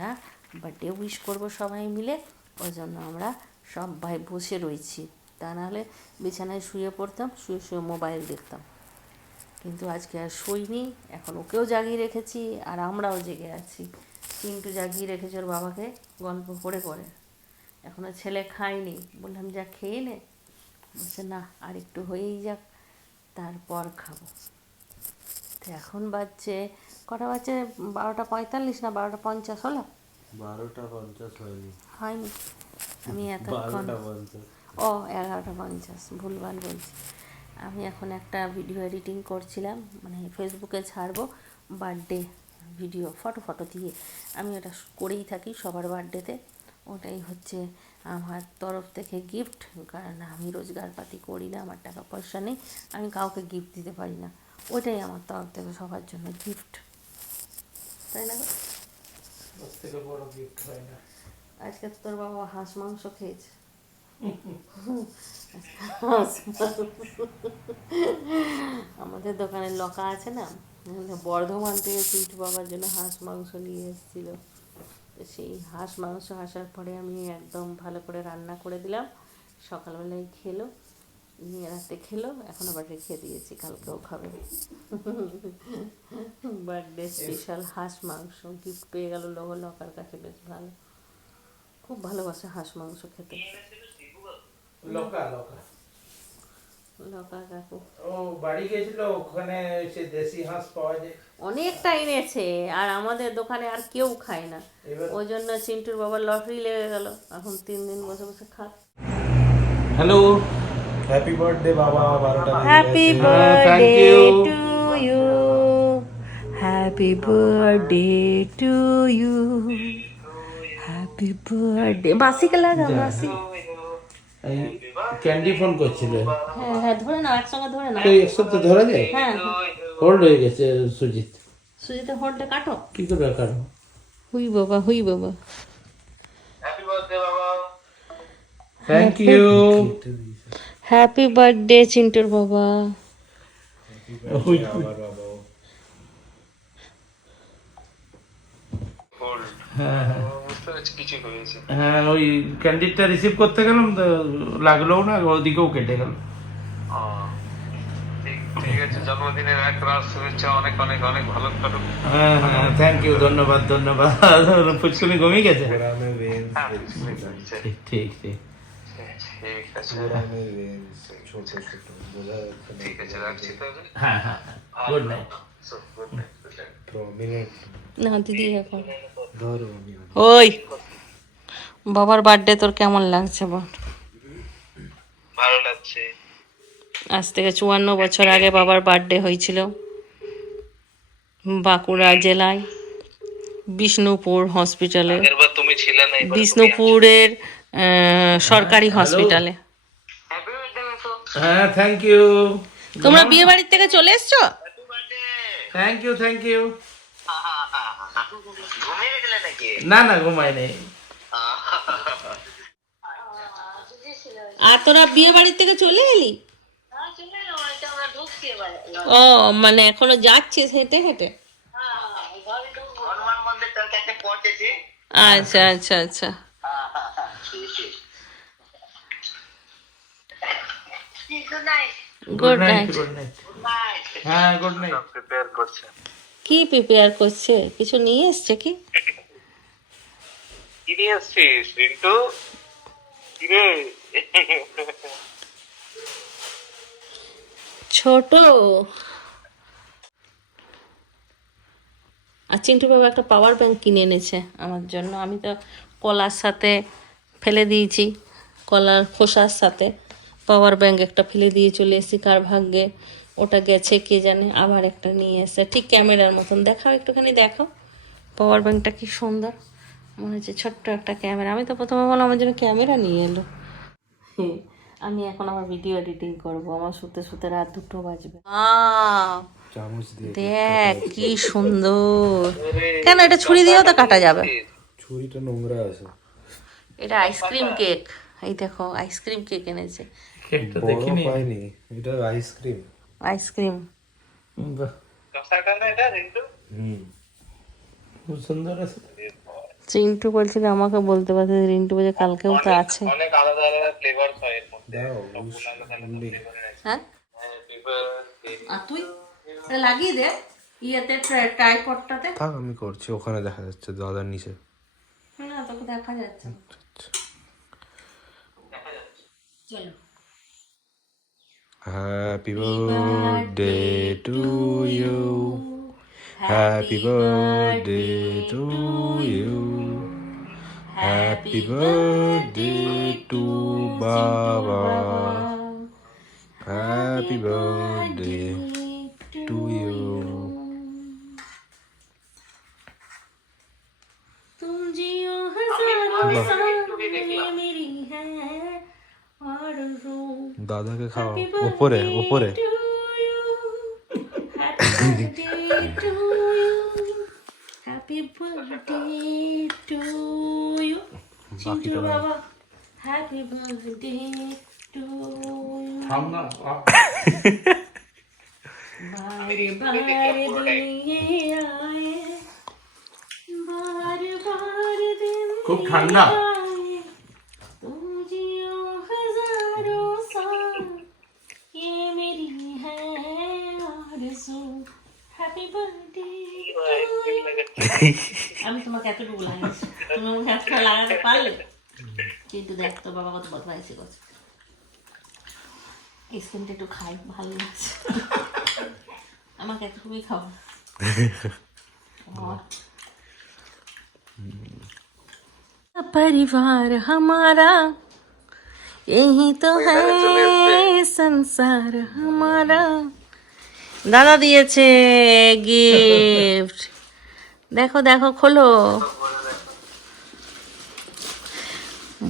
আমরা birthday wish করবো সবাই মিলে, ওই জন্য আমরা সবাই বসে রয়েছি। তা নাহলে বিছানায় শুয়ে পড়তাম, শুয়ে শুয়ে মোবাইল দেখতাম। কিন্তু আজকে আর শোইনি, এখন ওকেও জাগিয়ে রেখেছি আর আমরাও জেগে আছি। কিন্তু জাগিয়ে রেখেছি ওর বাবাকে গল্প করে করে। এখনও ছেলে খায়নি, বললাম যা খেয়ে নে, বলছে না আর একটু হয়েই যাক তারপর খাবো। তো এখন বাজছে কটা বাজছে, 12:45 না 12:50 হলো? 12:50 হয়নি, হয়নি, আমি এতক্ষণ 12:50। ও 11:50, ভুলভাল বলছি। আমি এখন একটা ভিডিও এডিটিং করছিলাম, মানে ফেসবুকে ছাড়বো বার্থডে ভিডিও, ফটো দিয়ে। আমি ওটা করেই থাকি সবার বার্থডেতে। ওটাই হচ্ছে আমার তরফ থেকে গিফট, কারণ আমি রোজগারপাতি করি না, আমার টাকা পয়সা নেই, আমি কাউকে গিফট দিতে পারি না। ওটাই আমার তরফ থেকে সবার জন্য গিফট, তাই না? ওর থেকে বড় গিফট হয় না। আজকে তোর বাবা হাঁস মাংস খেয়েছে। আমাদের দোকানে লকা আছে না, বর্ধমান থেকে চিন্টু বাবার জন্য হাঁস মাংস নিয়ে এসেছিল। তো সেই হাঁস মাংস আসার পরে আমি একদম ভালো করে রান্না করে দিলাম, সকালবেলায় খেলো, নিয়ে রাতে খেলো, এখন আবার রেখে দিয়েছি, কালকেও খাবে। বার্থডে স্পেশাল হাঁস মাংস গিফট পেয়ে গেল লকার কাছে, বেশ ভালো, খুব ভালোবাসে হাঁস মাংস খেতে। লকা লকা লকা কাকু ও বাড়ি গেছিল, ওখানে সে দেশি হাঁস পাওয়া যায়, অনেকটা এনেছে, আর আমাদের দোকানে আর কেউ খায় না, ওই জন্য চিন্টুর বাবার লটারি লেগে গেল, এখন 3 দিন বসে বসে খাক। হ্যালো, হ্যাপি বার্থডে বাবা। 12টা happy birthday to you, happy birthday to you, happy birthday. বাসিকে লাগা, বাসি। ক্যান্ডি ফোন করছিল। হ্যাঁ হ্যাঁ, ধরে নাও, একসঙ্গে ধরে নাও। তো একসাথে ধরা যায়? হ্যাঁ, হোল্ড হয়ে গেছে সুজিত। সুজিতে হোল্ডে কাটো। কি করে কাটো? হুই বাবা, হুই বাবা। হ্যাপি বার্থডে বাবা। Thank you. হ্যাপি বার্থডে চিন্টুর বাবা। হ্যাঁ, ওই ক্যান্ডিডটা রিসিভ করতে গেলাম তো লাগলো না, ওদিকেও কেটে গেল। ঠিক আছে, জন্মদিনের এক রাত শুভেচ্ছা, অনেক অনেক অনেক ভালো কাটুক। হ্যাঁ হ্যাঁ, থ্যাংক ইউ, ধন্যবাদ ধন্যবাদ। পুচকুনি ঘুমিয়ে গেছে? ঠিক ঠিক ঠিক ঠিক আছে, ঠিক আছে, রাখছি তাহলে। হ্যাঁ হ্যাঁ, good night. Good night, good night. না দিদি এখন ওই বাবার বার্থডে তোর কেমন লাগছে বল? ভালো লাগছে। আজ থেকে 54 বছর আগে বাবার বার্থডে হয়েছিল বাঁকুড়া জেলায় বিষ্ণুপুর হসপিটালে, এবার তুমি ছিলে না, এবার বিষ্ণুপুরের সরকারি হসপিটালে। হ্যাপি বার্থডে মেসো। হ্যাঁ, থ্যাংক ইউ। তোমরা বিয়ে বাড়ির থেকে চলে এসছো? Happy birthday. Thank you thank you. ঘুমিয়ে গেলে নাকি? না না, ঘুমাই নেই। আর তোরা বিয়ে বাড়ির থেকে চলে এলি? ও মানে এখনো যাচ্ছিস হেঁটে হেঁটে? হনুমান মন্দির তার কাছে পৌঁছেছি। আচ্ছা আচ্ছা আচ্ছা, গুড নাইট। Good night. হ্যাঁ, গুড নাইট। প্রিপেয়ার করছে। কি প্রিপেয়ার করছে? কিছু নিয়ে এসছে কি? কি নিয়ে আসছিস রিন্টু? কি রে? ছোট। আর চিন্টু বাবা একটা পাওয়ার ব্যাংক কিনে এনেছে আমার জন্য, আমি তো কলার সাথে ফেলে দিয়েছি, কলার খোসার সাথে পাওয়ার ব্যাংক একটা ফেলে দিয়ে চলে এসেছি, কার ভাগ্যে ওটা গেছে কে জানে, আবার একটা নিয়ে এসে ঠিক ক্যামেরার মতন। দেখাও একটুখানি, দেখাও পাওয়ার ব্যাংকটা কি সুন্দর, মনে হচ্ছে ছোট্ট একটা ক্যামেরা। আমি তো প্রথমে বললাম আমার জন্য ক্যামেরা নিয়ে এলো। আমি এখন আমার ভিডিও এডিটিং করব, আমার শুতে শুতে রাত 2টো বাজবে। দেখ কি সুন্দর। কেন এটা ছুরি দিয়েও তো কাটা যাবে? ছুরিটা নোংরা আছে। এটা আইসক্রিম কেক, এই দেখো আইসক্রিম কেক এনেছে। কেকটা দেখিনি। পাইনি, এটা আইসক্রিম। আইসক্রিম বাহ, কসাটা না এটা রিন্টু? হুম, খুব সুন্দর আছে। চিন্টু বলছিল আমাকে বলতে পারছে, রিন্টু বলছে কালকেও তো আছে। অনেক আলাদা আলাদা ফ্লেভার হয় এর মধ্যে, দাও সবগুলো আলাদা আলাদা ফ্লেভারের আছে। হ্যাঁ হ্যাপি বার্থডে। আর তুই এটা লাগিয়ে দে ইয়েতে ট্রাইপডটাতে। থাক, আমি করছি। ওখানে দেখা যাচ্ছে দাদার নিচে। না তোকে দেখা যাচ্ছে না। চলো। Happy birthday to you, happy birthday to you, happy birthday to বাবা, হ্যাপি বার্থডে টু ইউ। तुम जियो हजारों साल ये मेरी है आरज़ू। দাদাকে খাওয়া ওপরে ওপরে। Happy birthday to you. Happy birthday to you. Chintu বাবা হ্যাপি বার্থডে টু ইউ। बारे बारे दुनिया आए, बार बार दिन খুব ঠান্ডা। आए, तुम जियो हजारों साल ये मेरी है आरज़ू। Happy birthday. আমি তোমাকে এতটুকু লাগিয়েছি, তুমি আমাকে একটা লাগাতে পারলে? কিন্তু দেখ তো বাবা কত বদমাইশি করছে। এই স্কিনটা একটু খাই, ভালো লাগছে। আমাকে এতটুকুই খাও। परिवार हमारा यही तो है संसार हमारा। দাদা দিয়েছে গিফট, দেখো দেখো খোলো।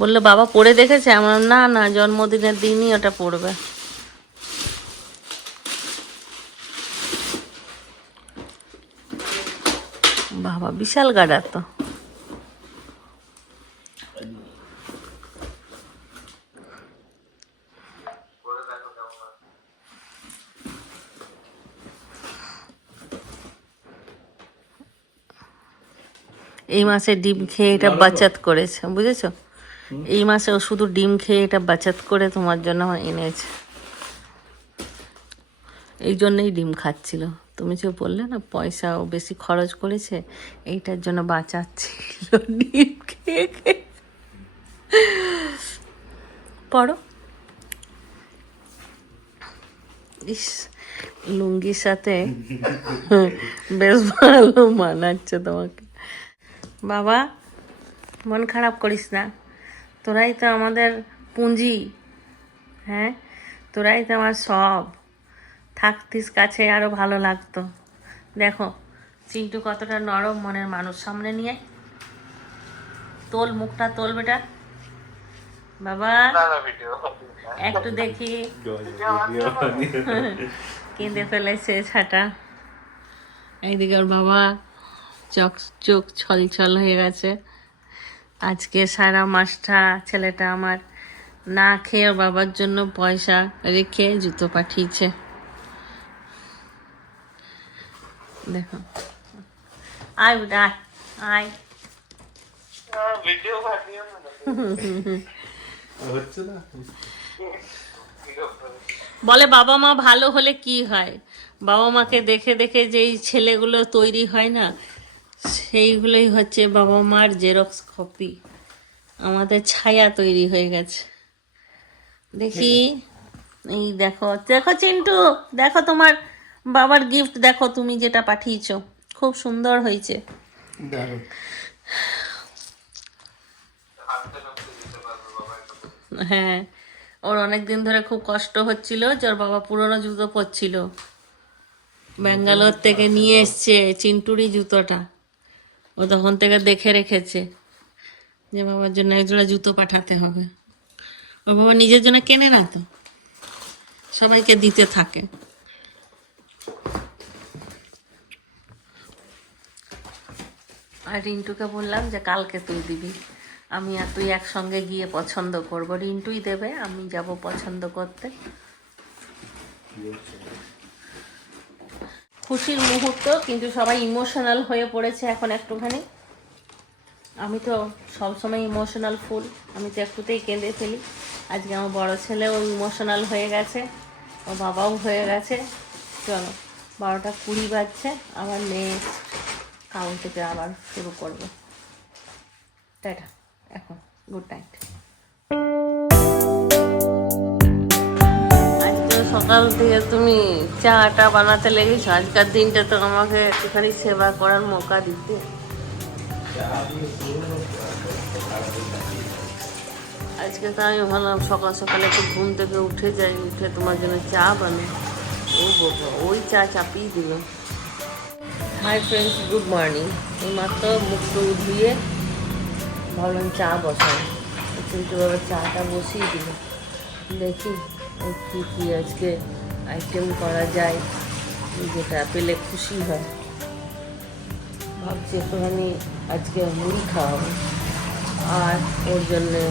বললো বাবা পড়ে দেখেছে, আমার না না জন্মদিনের দিনই ওটা পড়বে। বাবা বিশাল গাড়া তো। এই মাসে ডিম খেয়ে এটা বাচাত করেছে, বুঝেছো? এই মাসে ও শুধু ডিম খেয়ে এটা বাচাত করে তোমার জন্য এনেছে। এই জন্যই ডিম খাচ্ছিল। তুমি যে বললে না পয়সা ও বেশি খরচ করেছে, এইটার জন্য বাঁচাচ্ছিল ডিম খেয়ে খেয়ে। পড়ো। ইস লুঙ্গির সাথে বেশ ভালো মানাচ্ছে তোমাকে। বাবা মন খারাপ করিস না, তোরাই তো আমাদের পুঁজি। হ্যাঁ তোরাই তো আমার সব। থাকতিস কাছে আরো ভালো লাগতো। দেখো চিন্টু কতটা নরম মনের মানুষ। সামনে নিয়ে তোল, মুখটা তোল বেটা। বাবা ভিডিও একটু দেখি। কেঁদে ফেলেছে ছাটা। এইদিকে ওর বাবা চোখ চোখ ছলছল হয়ে গেছে। আজকে সারা মাসটা ছেলেটা আমার না খেয়ে ওর বাবার জন্য পয়সা রেখে জুতো পাঠিয়েছে। দেখো আয় বেটা আয়। ভিডিও পাঠিও না হচ্ছে না। বলে বাবা মা ভালো হলে কি হয়, বাবা মাকে দেখে দেখে যেই ছেলেগুলো তৈরি হয় না, সেইগুলোই হচ্ছে বাবা মার জেরক্স কপি। আমাদের ছায়া তৈরি হয়ে গেছে। দেখি এই দেখো দেখো চিন্টু, দেখো তোমার বাবার গিফট দেখো, তুমি যেটা পাঠিয়েছো খুব সুন্দর হয়েছে। হ্যাঁ ওর অনেক দিন ধরে খুব কষ্ট হচ্ছিল যে ওর বাবা পুরনো জুতো পরছিল, ব্যাঙ্গালোর থেকে নিয়ে এসছে চিন্টুরই জুতোটা। ও তখন থেকে দেখে রেখেছে যে বাবার জন্য একজোড়া জুতো পাঠাতে হবে। ওর বাবা নিজের জন্য কেনে না তো, সবাইকে দিতে থাকে। আর রিন্টুকে বললাম যে কালকে তুই দিবি, আমি আর তুই একসঙ্গে গিয়ে পছন্দ করবো। রিন্টুই দেবে, আমি যাব পছন্দ করতে। খুশির মুহূর্ত, কিন্তু সবাই ইমোশনাল হয়ে পড়েছে এখন একটুখানি। আমি তো সবসময় ইমোশনাল ফুল, আমি তো একটুতেই কেঁদে ফেলি। আজকে আমার বড় ছেলেও ইমোশনাল হয়ে গেছে, ও বাবাও হয়ে গেছে। চলো 12:20 বাজছে, আবার নেক্সট কাউন্ট থেকে আবার শুরু করবো। টাটা, এখন গুড নাইট। আজকে সকাল থেকে তুমি চাটা বানাতে লেগেছো, আজকের দিনটা তো আমাকে একটুখানি সেবা করার মৌকা দিতে। আজকে তো আমি ভাবলাম সকাল সকালে একটু ঘুম থেকে উঠে যাই, উঠে তোমার জন্য চা বানাই। ও বাবা, ওই চা চাপিয়ে দিল। Hi friends, good morning. এই মাত্র মুখ টুক ধুয়ে ভাবলাম চা বসাই, কিন্তু বাবা চাটা বসিয়ে দিল। দেখি কী কী আজকে আইটেম করা যায়, যেটা পেলে খুশি হয়। ভাবছি একটুখানি আজকে মুড়ি খাওয়াবো, আর ওর জন্যে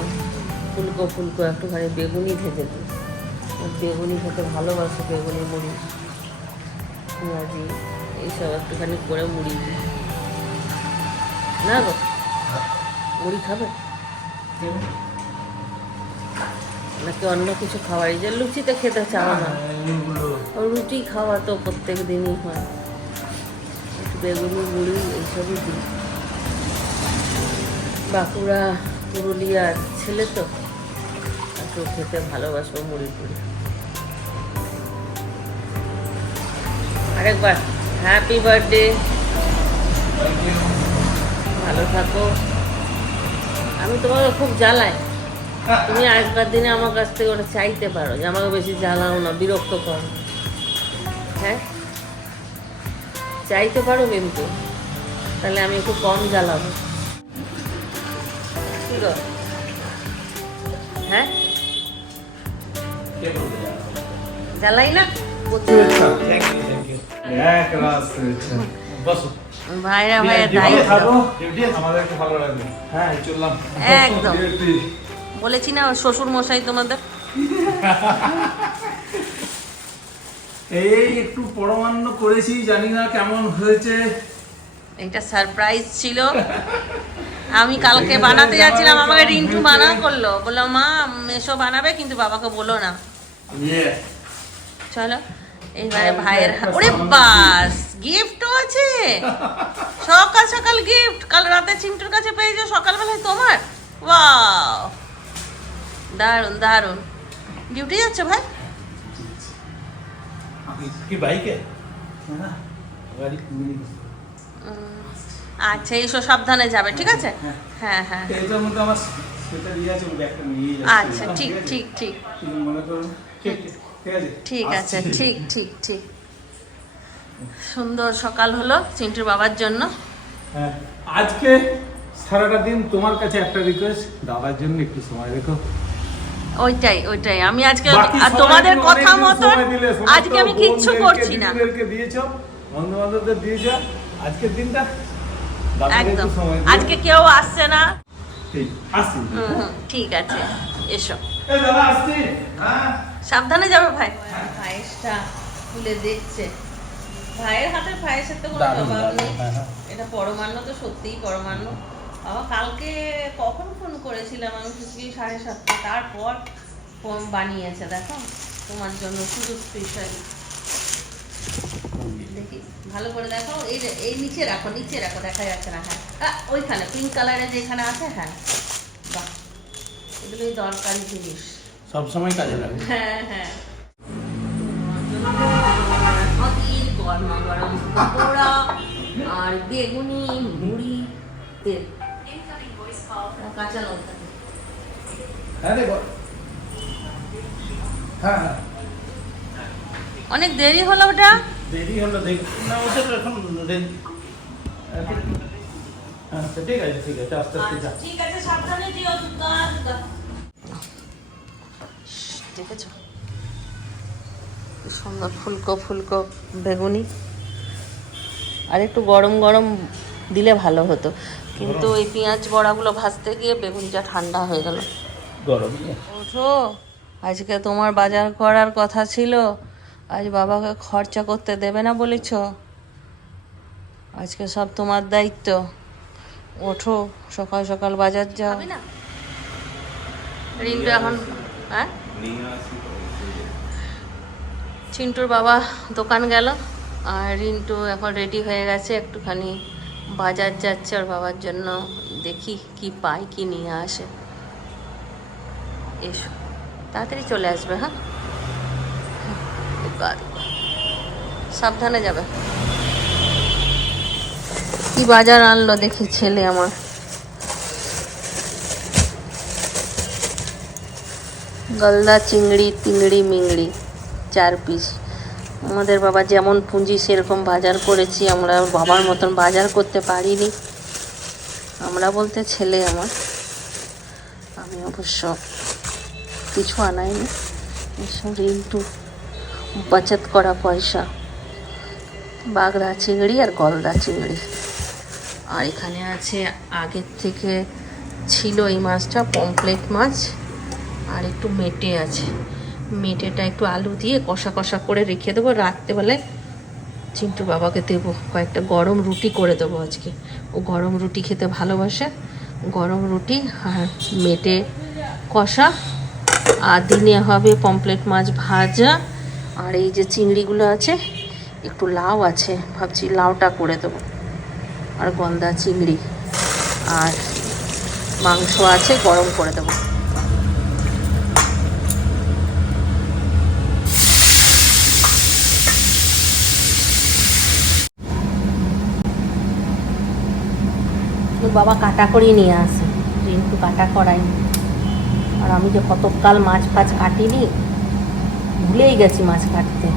ফুলকো ফুলকো একটুখানি বেগুনি ভেজে দিই। বেগুনি খেতে ভালোবাসে, বেগুনি মুড়ি পেঁয়াজি এইসব একটুখানি করে মুড়ি দিই। না গো, মুড়ি খাবে নাকি অন্য কিছু খাওয়ার? এই যে লুচিতে খেতে চাও না, রুটি খাওয়া তো প্রত্যেক দিনই হয়। একটু বেগুনি মুড়ি এইসবই দিই। বাঁকুড়া পুরুলিয়ার ছেলে তো একটু খেতে ভালোবাসবো মুড়ি টুড়ি। আরেকবার হ্যাপি বার্থডে, ভালো থাকো। আমি তোমাকে খুব জ্বালাই, তুমি আগেকার দিনে আমার কাছ থেকে ওটা চাইতে পারো যে আমাকে বেশি জ্বালাও না, বিরক্ত করো। হ্যাঁ, চাইতে পারো, কিন্তু তাহলে আমি একটু কম জ্বালাবো। কি গো? হ্যাঁ, জ্বালাই না? ভাইরা ভাইয়া একদম বলেছি না শ্বশুর মশাই তোমাদের। এই একটু পরমান্ন করেছি, জানি না কেমন হয়েছে। এটা সারপ্রাইজ ছিল। আমি কালকে বানাতে যাচ্ছিলাম, আমাকে রিন্টু মানা করলো, বললো মা এসো বানাবে, কিন্তু বাবাকে বলো না। চলো এইবারে ভাইয়ের ওরে বাস, গিফটও আছে। সকাল সকাল গিফট, কাল রাতে চিন্টুর কাছে পেয়েছো, সকালবেলায় তোমার। ওয়াও, দারুন দারুন। ডিউটি যাচ্ছ ভাই? কি বাইকে? আচ্ছা, এসো, সাবধানে যাবে, ঠিক আছে? হ্যাঁ হ্যাঁ, আচ্ছা, ঠিক ঠিক ঠিক ঠিক আছে, ঠিক ঠিক ঠিক। সুন্দর সকাল হলো চিন্টুর বাবার জন্য। আজকে সারাটা দিন তোমার কাছে একটা রিকোয়েস্ট, দাদার জন্য একটু সময় রেখো। ওইটাই ওইটাই, আমি আজকে আর তোমাদের কথা মতন আজকে আমি কিচ্ছু করছি না। দিয়েছো, বন্ধু বান্ধবদের দিয়েছো, আজকের দিনটা একদম। আজকে কেউ আসছে না। ঠিক আছে, এসো। সাবধানে যাবে ভাই। পায়েসটা খুলে দেখছে, ভাইয়ের হাতের পায়েসের তো কোনো জবাব নেই। এটা পরমান্ন, তো সত্যিই পরমান্ন। বাবা কালকে কখন ফোন করেছিলাম আমি, ঠিক 7:30, তারপর ফোন বানিয়েছে। দেখো তোমার জন্য শুধু স্পেশালি। দেখি ভালো করে দেখো, এই নিচে রাখো, নিচে রাখো, দেখা যাচ্ছে না। হ্যাঁ, ওইখানে পিঙ্ক কালারের যেখানে আছে। হ্যাঁ, বাহ, এগুলোই দরকারি জিনিস, সবসময় কাজে লাগে। হ্যাঁ হ্যাঁ। গরমা গরম পকোড়া আর বেগুনি মুড়ি, তেল, কাঁচা লঙ্কা। অনেক দেরি হলো, ওটা দেরি হলো, দেখ না, ওটা তো এখন আচ্ছা ঠিক আছে, ঠিক আছে, আস্তে আস্তে যা। ঠিক আছে, সাবধানে যেও। দেখেছো সুন্দর ফুলকো ফুলকো বেগুনি। আর একটু গরম গরম দিলে ভালো হতো, কিন্তু এই পেঁয়াজ বড়াগুলো ভাজতে গিয়ে বেগুনিটা ঠান্ডা হয়ে গেল। গরম ওঠো, আজকে তোমার বাজার করার কথা ছিল, আজ বাবাকে খরচা করতে দেবে না বলেছ, আজকে সব তোমার দায়িত্ব। ওঠো, সকাল সকাল বাজার যাও না। রিন্টু এখন হ্যাঁ চিন্টুর বাবা দোকান গেল আর রিন্টু এখন রেডি হয়ে গেছে, একটুখানি বাজার যাচ্ছে ওর বাবার জন্য। দেখি কি পাই, কি নিয়ে আসে। এসো, তাড়াতাড়ি চলে আসবে। হ্যাঁ, সাবধানে যাবে। কি বাজার আনলো দেখি ছেলে আমার। গলদা চিংড়ি, তিংড়ি মিংড়ি 4 পিস। আমাদের বাবা যেমন পুঁজি সেরকম বাজার করেছি আমরা, বাবার মতন বাজার করতে পারিনি আমরা বলতে ছেলে আমার। আমি অবশ্য কিছু আনাইনি, এসব রিন্টু বাচত করা পয়সা। বাগদা চিংড়ি আর গলদা চিংড়ি। আর এখানে আছে আগের থেকে ছিল এই মাছটা, পমফ্লেট মাছ। আর একটু মেটে আছে, মেটেটা একটু আলু দিয়ে কষা কষা করে রেখে দেবো। রাত্রেবেলায় চিন্টু বাবাকে দেবো, কয়েকটা গরম রুটি করে দেবো আজকে। ও গরম রুটি খেতে ভালোবাসে। গরম রুটি আর মেটে কষা, আর দিনে হবে পমফ্লেট মাছ ভাজা। আর এই যে চিংড়িগুলো আছে, একটু লাউ আছে, ভাবছি লাউটা করে দেবো। আর গলদা চিংড়ি আর মাংস আছে, গরম করে দেবো। বাবা কাটা করেই নিয়ে আসে, রিন্টু কাটা করাই। আর আমি যে কতকাল মাছ ফাছ কাটিনি, ভুলেই গেছি মাছ কাটতে।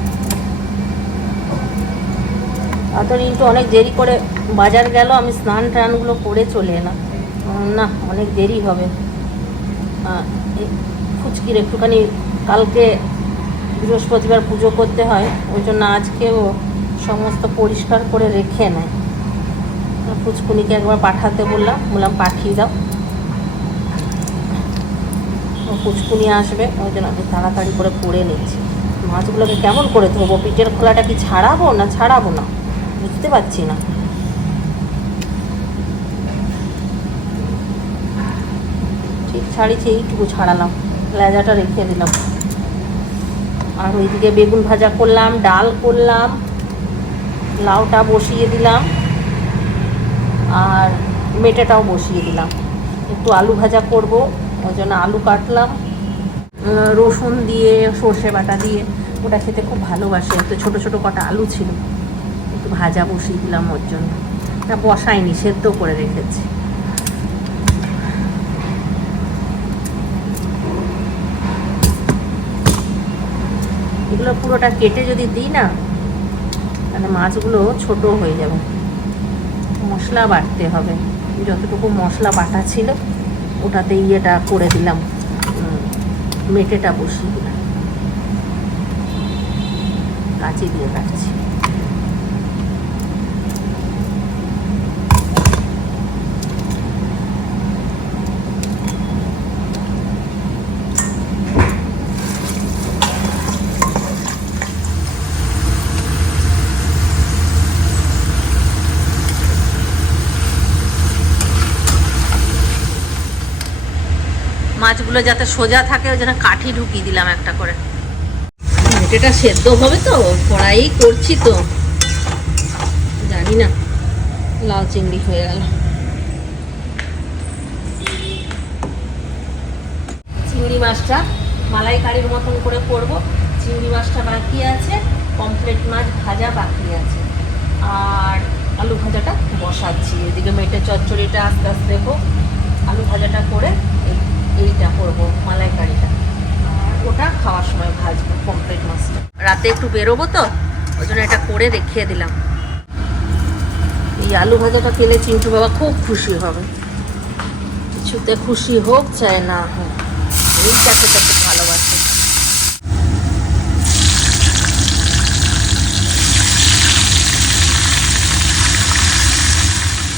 অত রিন্টু অনেক দেরি করে বাজার গেল, আমি স্নান টানগুলো করে চলে এলাম। না, অনেক দেরি হবে। ফুচকির একটুখানি কালকে বৃহস্পতিবার পুজো করতে হয়, ওই জন্য আজকেও সমস্ত পরিষ্কার করে রেখে নেয়। ফুচকুনিকে একবার পাঠাতে বললাম পাঠিয়ে দাও। ও ফুচকুনি আসবে, ওই জন্য আমি তাড়াতাড়ি করে করে নিচ্ছি। মাছগুলোকে কেমন করে ধোবো? পিঠের খোলাটা কি ছাড়াবো না ছাড়াবো না বুঝতে পারছি না। ঠিক ছাড়িয়েছি, এইটুকু ছাড়ালাম, লেজাটা রেখে দিলাম। আর ওইদিকে বেগুন ভাজা করলাম, ডাল করলাম, লাউটা বসিয়ে দিলাম, আর মেটেটাও বসিয়ে দিলাম। একটু আলু ভাজা করব, ওই জন্য আলু কাটলাম রসুন দিয়ে, সর্ষে বাটা দিয়ে। ওটা খেতে খুব ভালোবাসে। একটু ছোটো ছোটো কটা আলু ছিল, একটু ভাজা বসিয়ে দিলাম ওর জন্য। তা বসাইনি, সেদ্ধ করে রেখেছি। এগুলো পুরোটা কেটে যদি দিই না, তাহলে মাছগুলো ছোট হয়ে যাবে। মশলা বাটতে হবে, যতটুকু মশলা বাটা ছিল ওটাতে ইয়েটা করে দিলাম, মেটেটা বসিয়ে দিলাম। কাঁচি দিয়ে কাটছি। মাছগুলো যাতে সোজা থাকে ওই জন্য কাঠি ঢুকিয়ে দিলাম একটা করে। এটা সেদ্ধ হবে তো, কড়াই করছি তো, জানি না। লাল চিংড়ি হয়ে গেল। চিংড়ি মাছটা মালাইকারির মতন করে করব। চিংড়ি মাছটা বাকি আছে, পমফ্লেট মাছ ভাজা বাকি আছে, আর আলু ভাজাটা বসাচ্ছি। এদিকে মেটে চচ্চড়িটা আস্তে আস্তে হোক, আলু ভাজাটা করে এইটা করবো মালাইকারিটা, আর ওটা খাওয়ার সময় ভাজবো পমফ্লেট মাছটা। রাতে একটু বেরোবো তো, ওই জন্য এটা করে দেখিয়ে দিলাম। এই আলু ভাজাটা খেলে চিন্টু বাবা খুব খুশি হবে। কিছুতে খুশি হোক চাই না হোক, এইটা খেতে খুব ভালোবাসে।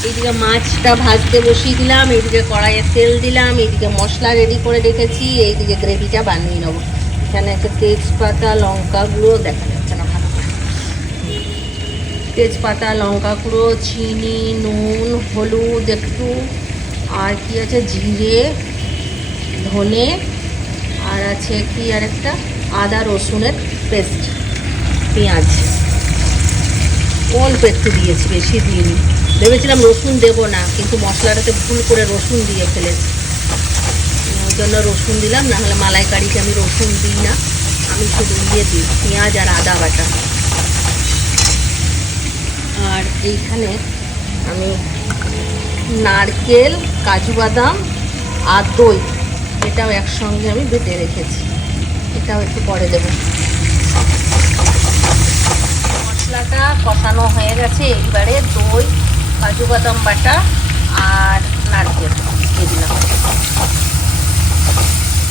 এইদিকে মাছটা ভাজতে বসিয়ে দিলাম, এইদিকে কড়াইয়ে তেল দিলাম, এইদিকে মশলা রেডি করে রেখেছি, এইদিকে গ্রেভিটা বানিয়ে নেবো। এখানে একটা তেজপাতা, লঙ্কা গুঁড়ো, দেখা যাচ্ছে না ভালো করে, তেজপাতা, লঙ্কা গুঁড়ো, চিনি, নুন, হলুদ একটু, আর কি আছে জিরে, ধনে, আর আছে কি আরেকটা আদা রসুনের পেস্ট, পেঁয়াজ অল্প একটু দিয়েছি, বেশি দিইনি। ভেবেছিলাম রসুন দেবো না, কিন্তু মশলাটাতে ভুল করে রসুন দিয়ে ফেলেছি, ওই জন্য রসুন দিলাম। নাহলে মালাইকারিতে আমি রসুন দিই না, আমি শুধু দিই পেঁয়াজ আর আদা বাটা। আর এইখানে আমি নারকেল, কাজু বাদাম আর দই এটাও একসঙ্গে আমি বেটে রেখেছি, এটাও একটু পরে দেবো। মশলাটা কষানো হয়ে গেছে, এইবারে দই, কাজু বাদাম বাটা আর নারকেল দিয়ে দিলাম।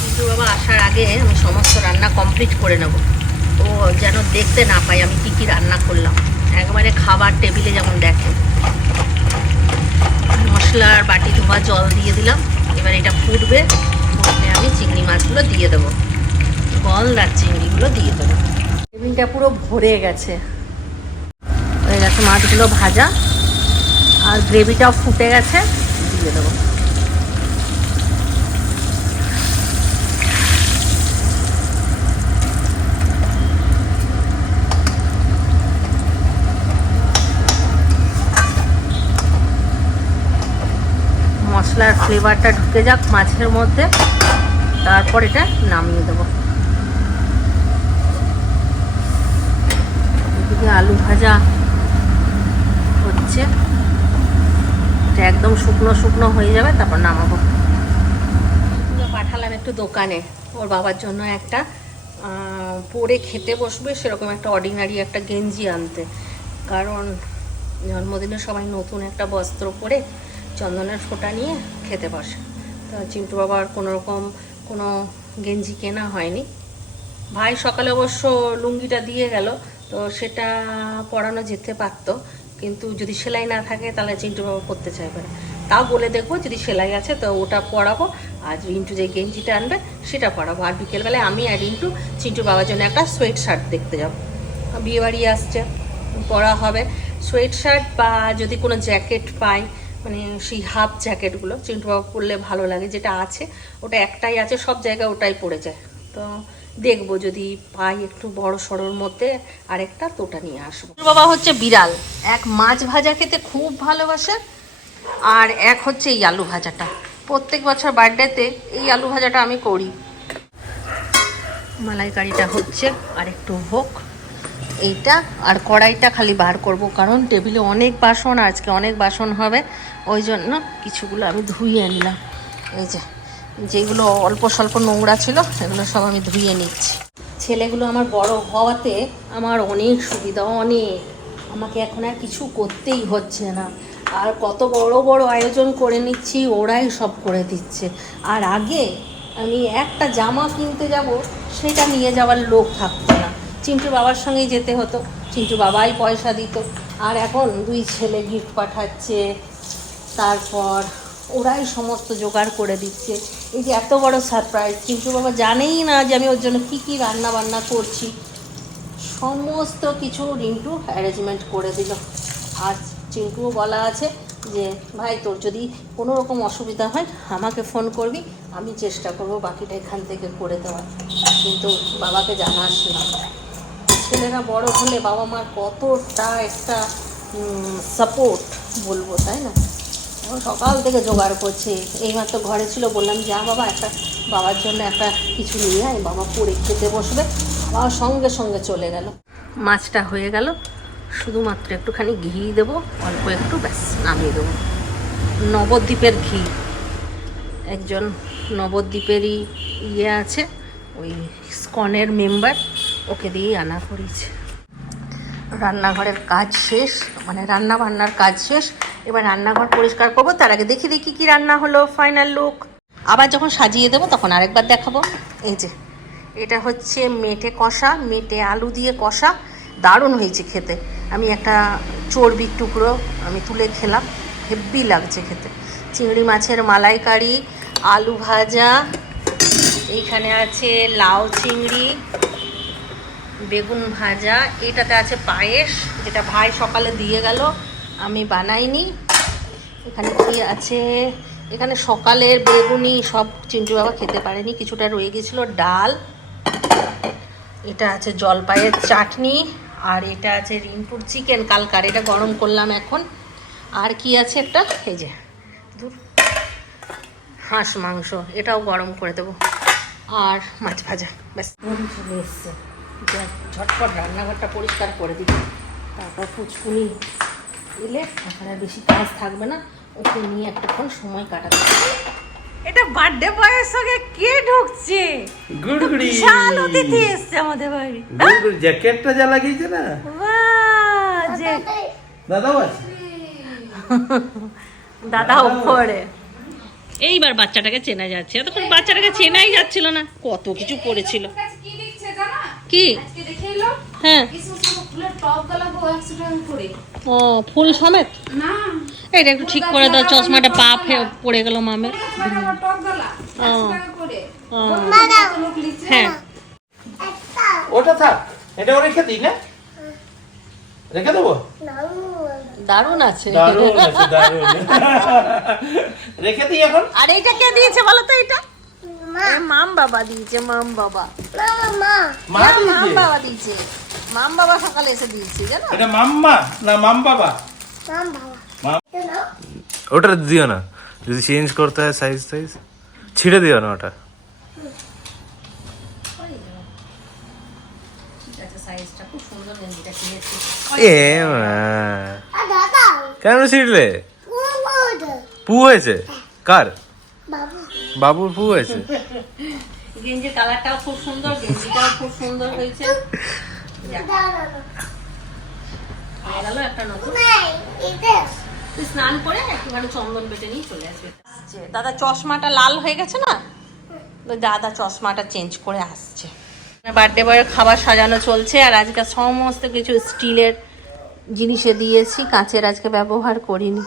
কিন্তু বাবা আসার আগে আমি সমস্ত রান্না কমপ্লিট করে নেব, তো যেন দেখতে না পাই আমি কি কি রান্না করলাম, একবারে খাবার টেবিলে যেমন দেখে। মশলার বাটি ধোয়া জল দিয়ে দিলাম, এবার এটা ফুটবে, ফুটলে আমি চিংড়ি মাছগুলো দিয়ে দেবো, গলদার চিংড়িগুলো দিয়ে দেবো। টেবিলটা পুরো ভরে গেছে, হয়ে গেছে মাছগুলো ভাজা, আর গ্রেভিটাও ফুটে গেছে, দিয়ে দেবো। মশলার ফ্লেভারটা ঢুকে যাক মাছের মধ্যে, তারপর এটা নামিয়ে দেবো। এদিকে আলু ভাজা হচ্ছে, এটা একদম শুকনো শুকনো হয়ে যাবে, তারপর নামাবো। পাঠালাম একটু দোকানে ওর বাবার জন্য একটা পরে খেতে বসবে সেরকম একটা অর্ডিনারি একটা গেঞ্জি আনতে, কারণ জন্মদিনে সবাই নতুন একটা বস্ত্র পরে চন্দনের ফোঁটা নিয়ে খেতে বসে। তো চিন্টু বাবার কোনো গেঞ্জি কেনা হয়নি। ভাই সকালে অবশ্য লুঙ্গিটা দিয়ে গেল, তো সেটা পরানো যেতে পারতো, কিন্তু যদি সেলাই না থাকে তাহলে চিন্টু বাবা পরতে চাইবে না। তাও বলে দেখবো যদি সেলাই আছে তো ওটা পরাবো, আর রিন্টু যে গেঞ্জিটা আনবে সেটা পরাবো। আর বিকেলবেলায় আমি আর রিন্টু চিন্টু বাবার জন্য একটা সোয়েট শার্ট দেখতে যাবো, বিয়েবাড়ি আসছে, পরা হবে সোয়েট শার্ট, বা যদি কোনো জ্যাকেট পাই, মানে সেই হাফ জ্যাকেটগুলো চিন্টু বাবা পরলে ভালো লাগে, যেটা আছে ওটা একটাই আছে, সব জায়গায় ওটাই পরে যায়। তো দেখবো যদি পাই একটু বড় সড়োর মধ্যে আরেকটা, তো ওটা নিয়ে আসবো। বাবা হচ্ছে বিড়াল, এক মাছ ভাজা খেতে খুব ভালোবাসে, আর এক হচ্ছে এই আলু ভাজাটা। প্রত্যেক বছর বার্থডেতে এই আলু ভাজাটা আমি করি। মালাইকারিটা হচ্ছে, আর একটু হোক এইটা, আর কড়াইটা খালি বার করব, কারণ টেবিলে অনেক বাসন, আজকে অনেক বাসন হবে, ওই জন্য কিছুগুলো আমি ধুইয়ে নিলাম। এই যেগুলো অল্প স্বল্প নোংরা ছিল সেগুলো সব আমি ধুইয়ে নিচ্ছি। ছেলেগুলো আমার বড় হওয়াতে আমার অনেক সুবিধা, অনেক, আমাকে এখন আর কিছু করতেই হচ্ছে না, আর কত বড় বড় আয়োজন করে নিচ্ছি, ওরাই সব করে দিচ্ছে। আর আগে আমি একটা জামা কিনতে যাব, সেটা নিয়ে যাওয়ার লোক থাকতো না, চিন্টু বাবার সঙ্গেই যেতে হতো, চিন্টু বাবাই পয়সা দিত। আর এখন দুই ছেলে গিফট পাঠাচ্ছে, তারপর ওরাই সমস্ত জোগাড় করে দিচ্ছে। এই যে এত বড় সারপ্রাইজ, চিন্টু বাবা জানেই না যে আমি ওর জন্য কী কী রান্না বান্না করছি, সমস্ত কিছু রিন্টু অ্যারেঞ্জমেন্ট করে দিল। আর চিন্টুও বলা আছে যে ভাই তোর যদি কোনো রকম অসুবিধা হয় আমাকে ফোন করবি, আমি চেষ্টা করবো বাকিটা এখান থেকে করে দেওয়ার, কিন্তু বাবাকে জানাস না। ছেলেরা বড় হলে বাবা মার কতটা একটা সাপোর্ট বলবো, তাই না? সকাল থেকে জোগাড় করছে, এইমাত্র ঘরে ছিল, বললাম যা বাবা একটা বাবার জন্য একটা কিছু নিয়ে আয়, বাবা পরে খেতে বসবে, বাবা সঙ্গে সঙ্গে চলে গেল। মাছটা হয়ে গেল, শুধুমাত্র একটুখানি ঘি দেবো, অল্প একটু, ব্যাস নামিয়ে দেবো। নবদ্বীপের ঘি, একজন নবদ্বীপেরই ইয়ে আছে, ওই স্কনের মেম্বার, ওকে দিয়েই আনা করেছে। রান্নাঘরের কাজ শেষ, মানে রান্না বান্নার কাজ শেষ, এবার রান্নাঘর পরিষ্কার করবো। তার আগে দেখি কী রান্না হলো, ফাইনাল লুক। আবার যখন সাজিয়ে দেবো তখন আরেকবার দেখাবো। এই যে এটা হচ্ছে মেটে কষা, মেটে আলু দিয়ে কষা, দারুণ হয়েছে খেতে। আমি একটা চর্বির টুকরো আমি তুলে খেলাম, হেব্বি লাগছে খেতে। চিংড়ি মাছের মালাইকারি, আলু ভাজা, এইখানে আছে লাউ চিংড়ি, বেগুন ভাজা, এটাতে আছে পায়েস যেটা ভাই সকালে দিয়ে গেল, আমি বানাইনি। এখানে কি আছে, এখানে সকালের বেগুনি সব চিন্টু বাবা খেতে পারেনি, কিছুটা রয়ে গেছিলো, ডাল, এটা আছে জলপাইয়ের চাটনি, আর এটা আছে রিন্টুর চিকেন কালকার, এটা গরম করলাম এখন। আর কি আছে একটা, এই যে হাঁস মাংস, এটাও গরম করে দেবো, আর মাছ ভাজা, ব্যাস। চলে এসছে, ঝটপট রান্নাঘরটা পরিষ্কার করে দিবি, তারপর পুচকুনি এলে এখন আর বেশি কাজ থাকবে না, ওকে নিয়ে একটাক্ষণ সময় কাটাতে হবে। এটা বার্থডে বয়ের সঙ্গে কে ঢুকছে? গুড়গুড়ি বিশাল অতিথি এসছে আমাদের বাড়ি। গুড়গুড়ি জ্যাকেটটা যা লাগিয়েছে না, বাহ, যে দাদাও আছে, দাদা উপরে। এইবার বাচ্চাটাকে চেনা যাচ্ছে, এতক্ষণ বাচ্চাটাকে চেনাই যাচ্ছিল না, কত কিছু পড়েছিল। কি? হ্যাঁ, ও ফুল সমেত। এটা একটু ঠিক করে দাও, চশমাটা পা পড়ে গেল মামের। হ্যাঁ, ওটা থাক, এটাও রেখে দিই না, রেখে দেবো। দারুণ আছে, দারুণ আছে, দারুণ। রেখে দিই এখন। আর এইটা কে দিয়েছে বলো তো? এটা মাম বাবা দিয়েছে, মাম বাবা, মা মাম দিয়েছে? বাবা দিয়েছে, মাম বাবা সকালে এসে দিয়েছে, জানো? এটা মাম্মা না মাম বাবা? ওটা দিও না, যদি চেঞ্জ করতে হয় সাইজ সাইজ ছিঁড়ে দিও না ওটা। ঠিক আছে, সাইজটা খুব সুন্দর, গেঞ্জিটা কিনেছি। এ মা, কেন ছিঁড়লে? পু হয়েছে কার? বাবুর পু হয়েছে। গেঞ্জির কালারটাও খুব সুন্দর, গেঞ্জিটাও খুব সুন্দর হয়েছে। গেল একটা নতুন। তুই স্নান করে একটুখানি চন্দন বেটে নিয়ে চলে আসবে। দাদা চশমাটা লাল হয়ে গেছে না, দাদা চশমাটা চেঞ্জ করে আসছে। বার্থডে বয়ের খাবার সাজানো চলছে, আর আজকে সমস্ত কিছু স্টিলের জিনিসে দিয়েছি, কাঁচের আজকে ব্যবহার করিনি।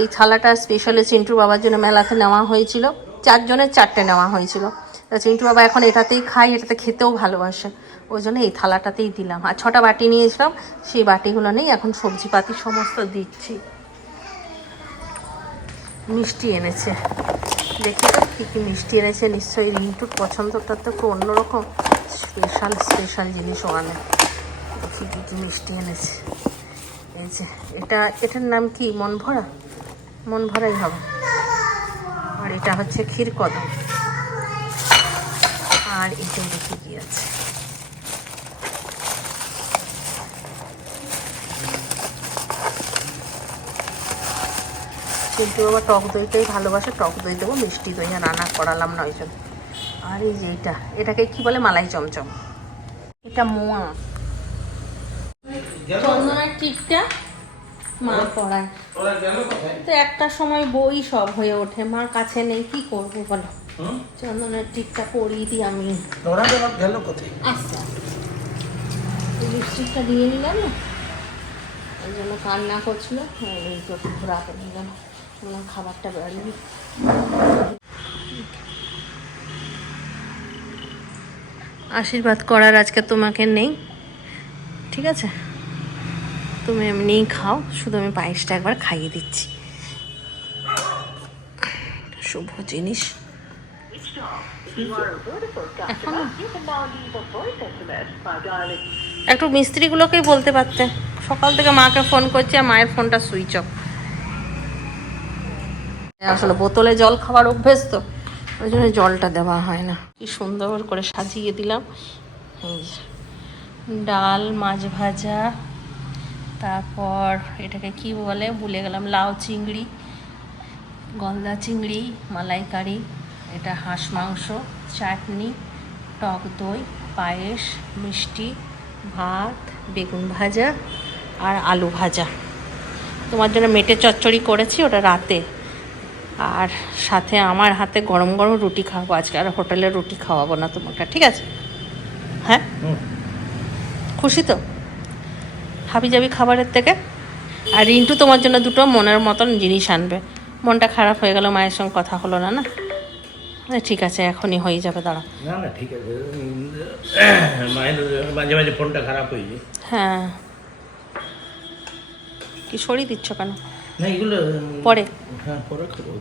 এই থালাটা স্পেশালি চিন্টুর বাবার জন্য মেলাতে নেওয়া হয়েছিল, 4 জনের 4টে নেওয়া হয়েছিল। তা চিন্টু বাবা এখন এটাতেই খাই, এটাতে খেতেও ভালোবাসে, ওই জন্য এই থালাটাতেই দিলাম। আর 6টা বাটি নিয়েছিলাম, সেই বাটিগুলো নেই, এখন সবজিপাতি সমস্ত দিচ্ছি। মিষ্টি এনেছে, দেখি তো কী কী মিষ্টি এনেছে, নিশ্চয়ই রিন্টুর পছন্দটা তো একটু অন্যরকম, স্পেশাল স্পেশাল জিনিসও আনে। দেখি কী কী মিষ্টি এনেছে। এই যে এটার নাম কি, মন ভরা, মন ভরাই হবে। আর এটা হচ্ছে ক্ষীর কদম, আর এটা দেখি কি আছে। কিন্তু আবার টক দইটাই ভালোবাসে, টক দই দেবো, মিষ্টি দই আর রান্না করালাম না ওই জন্য। আর এই যে এটাকে কি বলে, মালাই চমচম, এটা মোয়া। চন্দনার টিপটা মা পড়ায়, তো একটা সময় বই সব হয়ে ওঠে, মার কাছে নেই, কি করবো বলো। চন্দনের টিপটা পরিয়ে দিই আমি। আচ্ছা, এই লিপস্টিকটা দিয়ে নিলাম না, এই জন্য কান্না করছিল, ঘোরাতে নিলাম, খাবারটা বেড়ালি। আশীর্বাদ করার আজকে তোমাকে নেই, ঠিক আছে, তুমি এমনিই খাও, শুধু আমি পায়েসটা একবার খাইয়ে দিচ্ছি, শুভ জিনিস। একটু মিস্ত্রিগুলোকেই বলতে পারতে, সকাল থেকে মাকে ফোন করছি আর মায়ের ফোনটা সুইচ অফ। আসলে বোতলে জল খাওয়ার অভ্যেস তো, ওই জন্য জলটা দেওয়া হয় না। কি সুন্দর করে সাজিয়ে দিলাম, এই যে ডাল, মাছ ভাজা, তারপর এটাকে কি বলে ভুলে গেলাম, লাউ চিংড়ি, গলদা চিংড়ি, মালাইকারি, এটা হাঁস মাংস, চাটনি, টক দই, পায়েস, মিষ্টি, ভাত, বেগুন ভাজা আর আলু ভাজা। তোমার জন্য মেটে চচ্চড়ি করেছি, ওটা রাতে, আর সাথে আমার হাতে গরম গরম রুটি খাওয়াবো আজকে, আর হোটেলের রুটি খাওয়াবো না তোমাকে, ঠিক আছে? হ্যাঁ, খুশি তো হাবি যাবি খাবারের থেকে? আর রিন্টু তোমার জন্য 2টো মনের মতন জিনিস আনবে। মনটা খারাপ হয়ে গেল, মায়ের সঙ্গে কথা হলো না, না ঠিক আছে, এখনই হয়ে যাবে, দাঁড়া। না না ঠিক আছে, মায়ের মাঝে মাঝে ফোনটা খারাপ হয়ে যায়। হ্যাঁ, কি সরিয়ে দিচ্ছ কেন? না এগুলো পরে। হ্যাঁ পরে খাবো।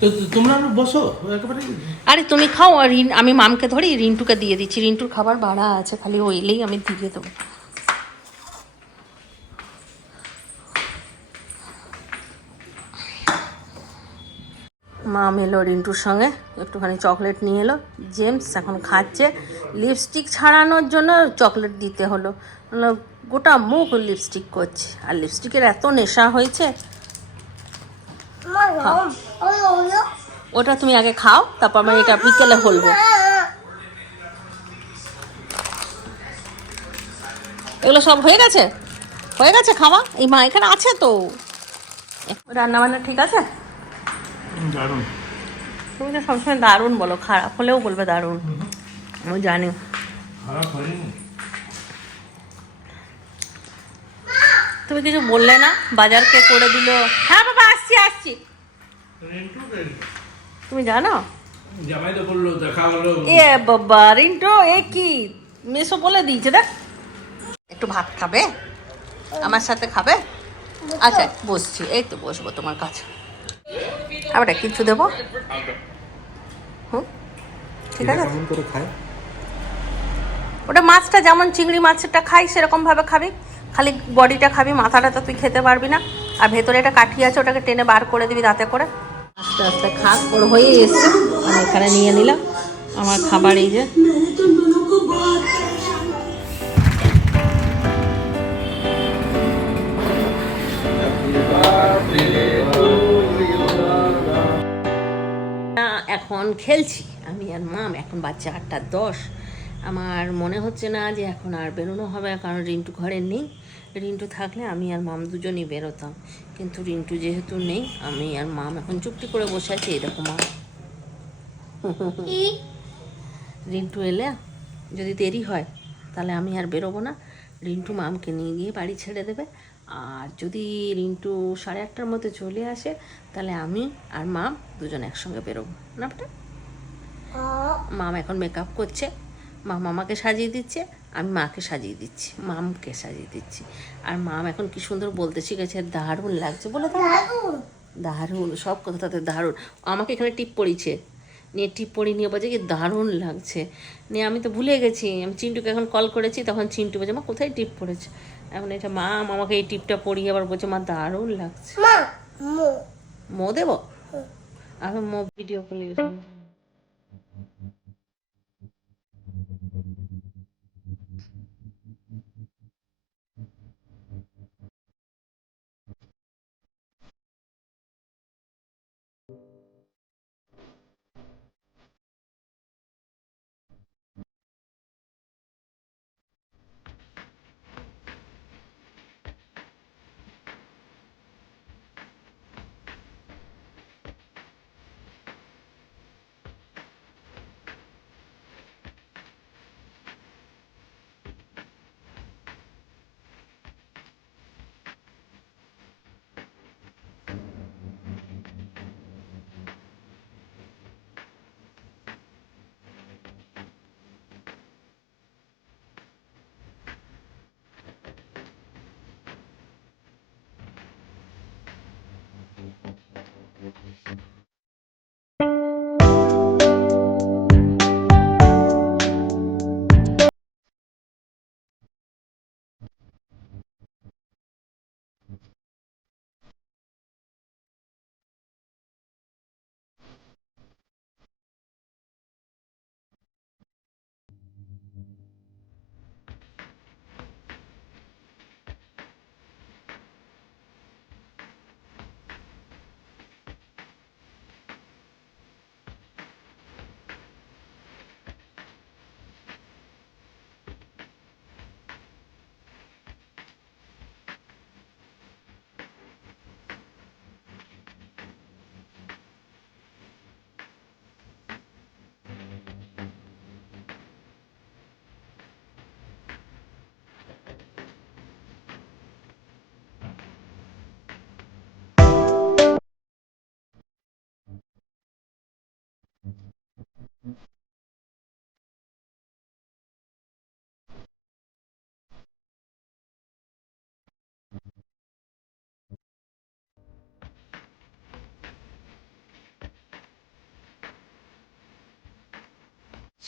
তো তোমরা বসো একেবারে। আরে তুমি খাও, আর আমি মামকে ধরি, রিন্টুকে দিয়ে দিচ্ছি, রিন্টুর খাবার বাড়া আছে, খালি ও এলেই আমি দিয়ে দেবো। মাম এলো রিন্টুর সঙ্গে, একটুখানি চকলেট নিয়ে এলো। জেমস এখন খাচ্ছে, লিপস্টিক ছাড়ানোর জন্য চকলেট দিতে হলো। গোটা মুখ লিপস্টিক করছে, আর লিপস্টিকের এত নেশা হয়েছে। ওটা তুমি আগে খাও, তারপর আমি এটা বিকেলে বলবো। এগুলো সব হয়ে গেছে, হয়ে গেছে খাওয়া? এই মা এখানে আছে তো। রান্না বান্না ঠিক আছে? দারুণ। তুমি তো সবসময় দারুণ বলো, খারাপ হলেও বলবে দারুণ, আমি জানি। খারাপ হয়নি। তুমি কিছু বললে না, বাজার কে করে দিল? হ্যাঁ বাবা, আসছি আসছি। তুমি জানো জামাই তো বললো দেখা হলো। এ বাবা রিন্টু, এ কি মেসো বলে দিয়েছে, দেখ। একটু ভাত খাবে আমার সাথে, খাবে? আচ্ছা বসছি, এই তো বসবো তোমার কাছে। আবার কিছু দেবো? হুম, ঠিক আছে। কেমন করে খায়? ওটা মাছটা যেমন চিংড়ি মাছটা খাই সেরকম ভাবে খাবি, খালি বডিটা খাবি, মাথাটা তো তুই খেতে পারবি না। আর ভেতরে একটা কাঠি আছে, ওটাকে টেনে বার করে দিবি দাঁতে করে। আস্তে আস্তে খাস, ওর হয়ে এসছে, আমি এখানে নিয়ে নিলাম আমার খাবার। এই যে এখন খেলছি আমি আর মাম, এখন বাচ্চা 8:10। আমার মনে হচ্ছে না যে এখন আর বেরোনো হবে, কারণ রিন্টু ঘরে নেই। রিন্টু থাকলে আমি আর মাম দুজনই বেরোতাম, কিন্তু রিন্টু যেহেতু নেই, আমি আর মাম এখন চুপটি করে বসে আছি। এই দেখো মাম, রিন্টু এলে যদি দেরি হয় তাহলে আমি আর বেরোবো না, রিন্টু মামকে নিয়ে গিয়ে বাড়ি ছেড়ে দেবে। আর যদি রিন্টু 8:30টার মধ্যে চলে আসে তাহলে আমি আর মাম দুজন একসঙ্গে বেরোবো না বেটা। মাম এখন মেকআপ করছে, মাম আমাকে সাজিয়ে দিচ্ছে, আমি মাকে সাজিয়ে দিচ্ছি, মামকে সাজিয়ে দিচ্ছি। আর মাম এখন কি সুন্দর বলতে শিখেছে, দারুণ লাগছে বলে, দারুণ, সব কথাতে দারুণ। আমাকে এখানে টিপ পড়িয়েছে, নিয়ে টিপ পড়ি নিয়ে বলছে কি দারুণ লাগছে। নিয়ে আমি তো ভুলে গেছি, আমি চিন্টুকে এখন কল করেছি, তখন চিন্টু বলছে মা কোথায় টিপ পড়েছে। এখন এটা মা আমাকে এই টিপটা পরিয়ে আবার বলছে মা দারুণ লাগছে। মো দেবো? আমি মো ভিডিও কল ইউজ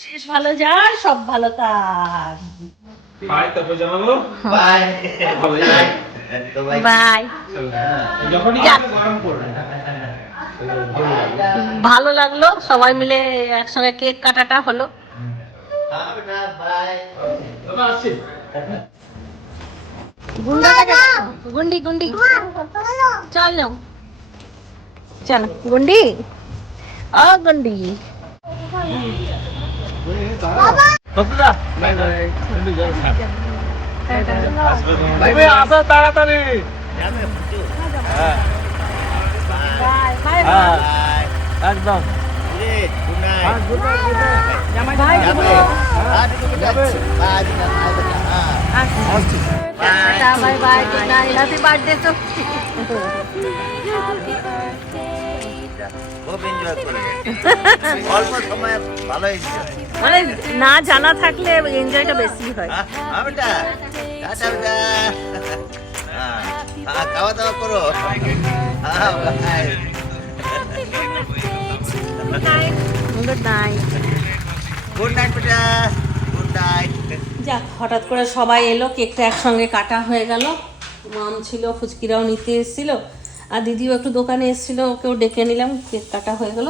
শেষ ভালো যায় সব ভালো তার। বাই, তারপর জানাবো। Bye bye. যখনই গরম পড়বে। ভালো লাগলো সবাই মিলে একসঙ্গে কেক কাটাটা হলো। গুন্ডি গুন্ডি চল যাও, চল গুন্ডি, ও গুন্ডি। আসো তাড়াতাড়ি। একদম। Bye bye, good night, happy birthday তো। খুব এনজয় করলে, অল্প সময় ভালো এনজয়। মানে না জানা থাকলে এনজয়টা বেশি হয়। বেটা টাটা বেটা, খাওয়া দাওয়া করো। Good night. গুড নাইট বেটা, গুড নাইট। যাক, হঠাৎ করে সবাই এলো, কেকটা একসঙ্গে কাটা হয়ে গেল। মাম ছিল, ফুচকিরাও নিতে এসেছিল, আর দিদিও একটু দোকানে এসেছিল, ওকেও ডেকে নিলাম, কেক কাটা হয়ে গেল,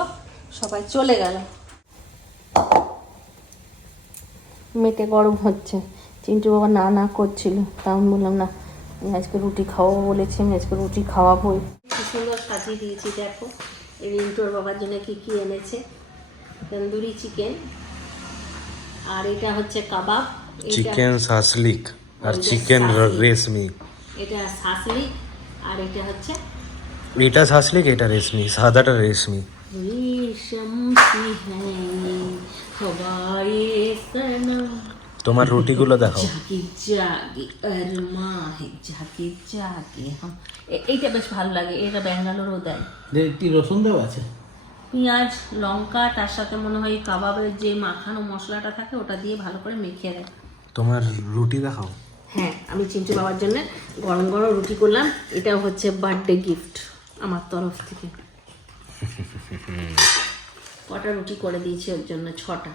সবাই চলে গেল। মেটে গরম হচ্ছে, চিন্টু বাবা না না করছিল, তা আমি বললাম না, আমি আজকে রুটি খাওয়াবো বলেছি, আমি আজকে রুটি খাওয়াবোই। কি সুন্দর সাজিয়ে দিয়েছি দেখো, এই রিন্টুর বাবার জন্য কি কি এনেছে, তন্দুরি চিকেন, আর এটা হচ্ছে কাবাব, চিকেন শাসলিক আর চিকেন রেশমি। এটা শাসলি, আর এটা হচ্ছে এটা শাসলিক, এটা রেশমি, সাদাটা রেশমি। রেশম সি হ্যায় হওয়ায়ে সনম, তোমার রুটিগুলো দেখাও। জাগে জাগে আরমা হে জাগে জাগে হাম। এইটা বেশ ভালো লাগে, এটা ব্যাঙ্গালোরও দেয়। একটি রসুন দেওয়া আছে। পেঁয়াজ লঙ্কা, তার সাথে মনে হয় কাবাবের যে মাখানো মশলাটা থাকে ওটা দিয়ে ভালো করে মেখে দেয়। তোমার রুটি দেখাও। হ্যাঁ, আমি চিন্টু বাবার জন্য গরম গরম রুটি করলাম, এটাও হচ্ছে বার্থডে গিফট আমার তরফ থেকে। কটা রুটি করে দিয়েছি ওর জন্য, 6টা,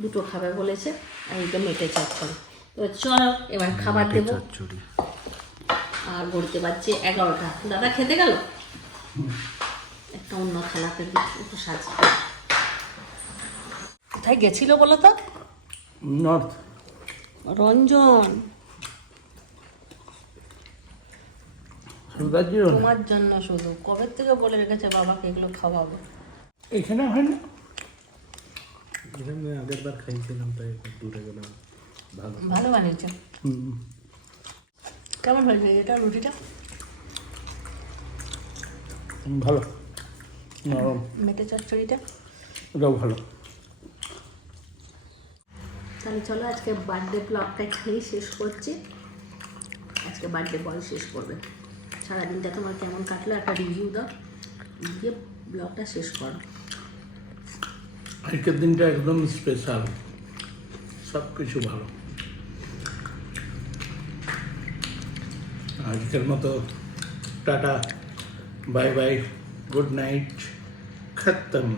2টো খাবে বলেছে, আর এইটা মেটে চচ্চড়ি। তো চলো এবার খাবার দেবো। চচ্চড়ি। আর গড়তে পারছে 11টা। দাদা খেতে গেল, একটা অন্য খালাকে একটু সাজিয়ে। কোথায় গেছিল বলো তো? নর্থ। রঞ্জন, সুদাজিও তোমার জন্য শুধু, কবে থেকে বলে রেখেছে বাবাকে এগুলো খাওয়াবো। এখানে হয় না। আগের বার খাইছিলাম, তাই দূরে গেলাম। ভালো বানিয়েছে। কেমন হয়েছে এটা রুটিটা? ভালো, নরম, মেটে চচ্চড়িটা? ওটাও ভালো। তাহলে চলো আজকে বার্থডে ব্লগটা এখানেই শেষ করছি। আজকে বার্থডে বয় শেষ করবে। সারাদিনটা তোমার কেমন কাটলো একটা রিভিউ দাও, দিয়ে ব্লগটা শেষ করো। আজকের দিনটা একদম স্পেশাল, সব কিছু ভালো। আজকের মতো tata, bye bye, good night, খতম।